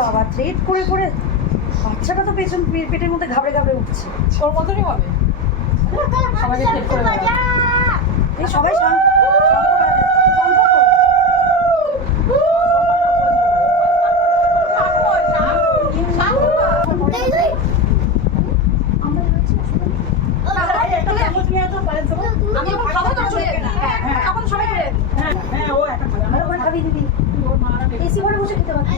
বাবা থ্রেট করে করে বাচ্চাটা তো পেটের মধ্যে ঘাবড়ে ঘাবড়ে উঠছে। ওর মতনই হবে। সবাইকে থ্রেট করে এই সবাই শান্ত এসি ঘরে বসে খেতে পারছি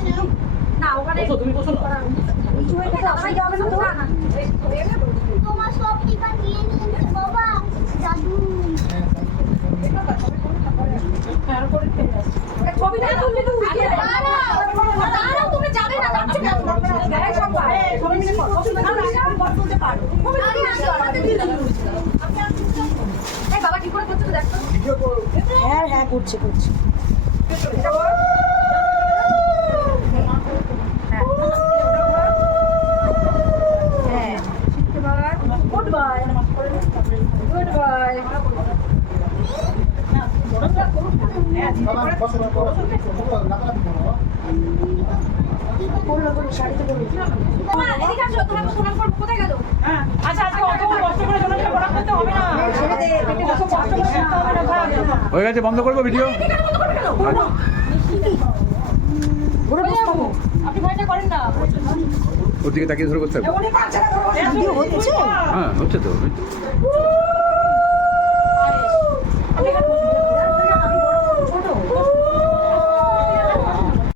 না ওখানে তুমি বসো না কিছু হয়ে গেলে অসুবিধা হবে না তো তোমার সব টিকা নিয়ে নিয়েছে বাবা জাদু ছবিটা তুললে তো উঠে যাবে দাঁড়াও তুমি যাবে না যাচ্ছ না গায়ে সব সবাই মিলে কথা বলতে পারো এই বাবা কি করে করছো দেখো হ্যাঁ হ্যাঁ করছে করছে Goodbye. Goodbye. হয়ে গেছে, বন্ধ করবো ভিডিও। আপনি ভয়টা করেন না। ওর দিকে তাকিয়ে ধরে করতে হবে। হ্যাঁ হচ্ছে তো।